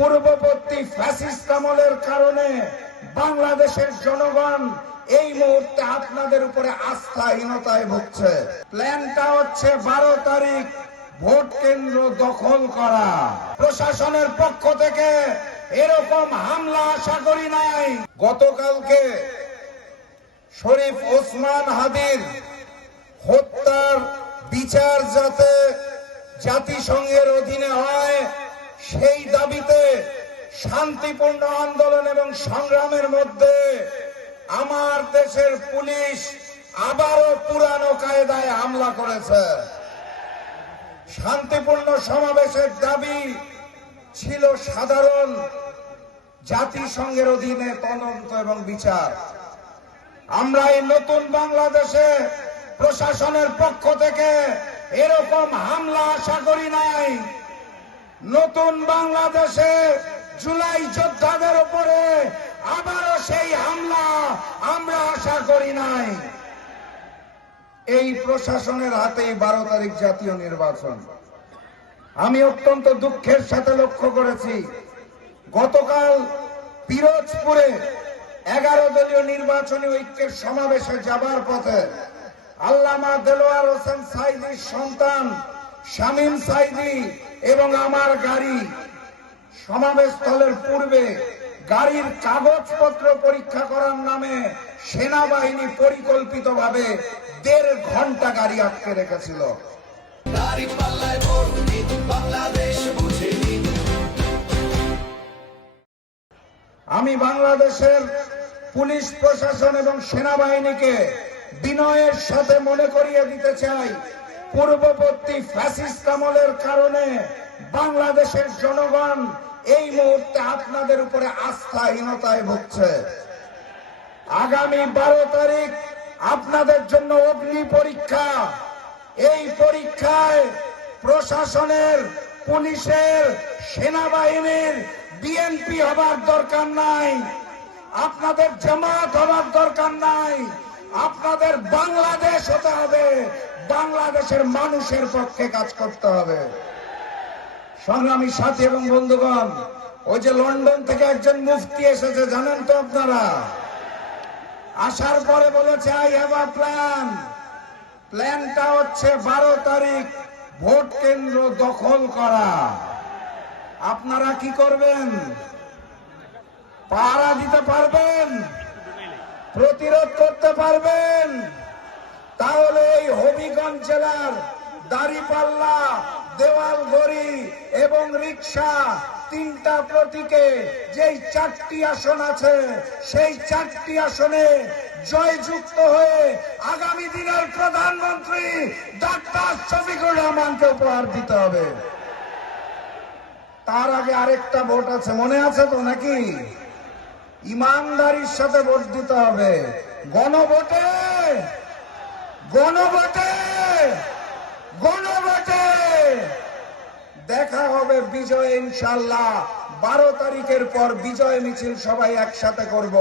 পূর্ববর্তী ফ্যাসিস্ট আমলের কারণে বাংলাদেশের জনগণ এই মুহূর্তে আপনাদের উপরে আস্থাহীনতায় ভুগছে। প্ল্যানটা হচ্ছে 12 তারিখ ভোট কেন্দ্র দখল করা। প্রশাসনের পক্ষ থেকে এরকম হামলা আশা করি নাই। গতকালকে শরীফ ওসমান হাদির হত্যার বিচার যাতে জাতিসংঘের অধীনে হয় সেই দাবিতে শান্তিপূর্ণ আন্দোলন এবং সংগ্রামের মধ্যে আমার দেশের পুলিশ আবারও পুরানো কায়দায় হামলা করেছে। শান্তিপূর্ণ সমাবেশের দাবি ছিল সাধারণ জাতিসংঘের অধীনে তদন্ত এবং বিচার। আমরা এই নতুন বাংলাদেশে প্রশাসনের পক্ষ থেকে এরকম হামলা আশা করি নাই। নতুন বাংলাদেশে জুলাই যোদ্ধাদের উপরে আবারও সেই হামলা আমরা আশা করি নাই। এই প্রশাসনের হাতেই 12 তারিখ জাতীয় নির্বাচন। আমি অত্যন্ত দুঃখের সাথে লক্ষ্য করেছি, গতকাল পিরোজপুরে 11 দলীয় নির্বাচনী ঐক্যের সমাবেশে যাবার পথে আল্লামা দেলোয়ার হোসেন সাঈদীর সন্তান শামীম সাঈদী এবং আমার গাড়ি সমাবেশস্থলের পূর্বে গাড়ির কাগজপত্র পরীক্ষা করার নামে সেনাবাহিনী পরিকল্পিতভাবে 1.5 ঘন্টা গাড়ি আটকে রেখেছিল। আমি বাংলাদেশের পুলিশ প্রশাসন এবং সেনাবাহিনীকে বিনয়ের সাথে মনে করিয়ে দিতে চাই, পূর্ববর্তী ফ্যাসিস্ট আমলের কারণে বাংলাদেশের জনগণ এই মুহূর্তে আপনাদের উপরে আস্থাহীনতায় ভুগছে। আগামী 12 তারিখ আপনাদের জন্য অগ্নি পরীক্ষা। এই পরীক্ষায় প্রশাসনের, পুলিশের, সেনাবাহিনীর, বিএনপি হবার দরকার নাই, আপনাদের জামাত হবার দরকার নাই। আপনাদের বাংলাদেশ হতে হবে, বাংলাদেশের মানুষের পক্ষে কাজ করতে হবে। সংগ্রামী সাথী এবং বন্ধুগণ, ওই যে লন্ডন থেকে একজন মুফতি এসেছে, জানেন তো আপনারা? আসার পরে বলেছে আই হ্যাভ আ প্ল্যান। প্ল্যানটা হচ্ছে 12 তারিখ ভোট কেন্দ্র দখল করা। আপনারা কি করবেন? পাহারা দিতে পারবেন? প্রতিরোধ করতে পারবেন? তাহলে এই হবিগঞ্জ জেলার দাঁড়িপাল্লা, দেওয়ালগড়ি এবং রিকশা 3টা প্রতীকে যেই 4টি আসন আছে, সেই 4টি আসনে জয়যুক্ত হয়ে আগামী দিনের প্রধানমন্ত্রী ডক্টর শফিকুর রহমানকে উপহার দিতে হবে। তার আগে আরেকটা ভোট আছে, মনে আছে তো নাকি? ইমানদারির সাথে ভোট দিতে হবে। গণভোটে গণভোটে গণভোটে দেখা হবে বিজয় ইনশাআল্লাহ। 12 তারিখের পর বিজয় মিছিল সবাই একসাথে করব।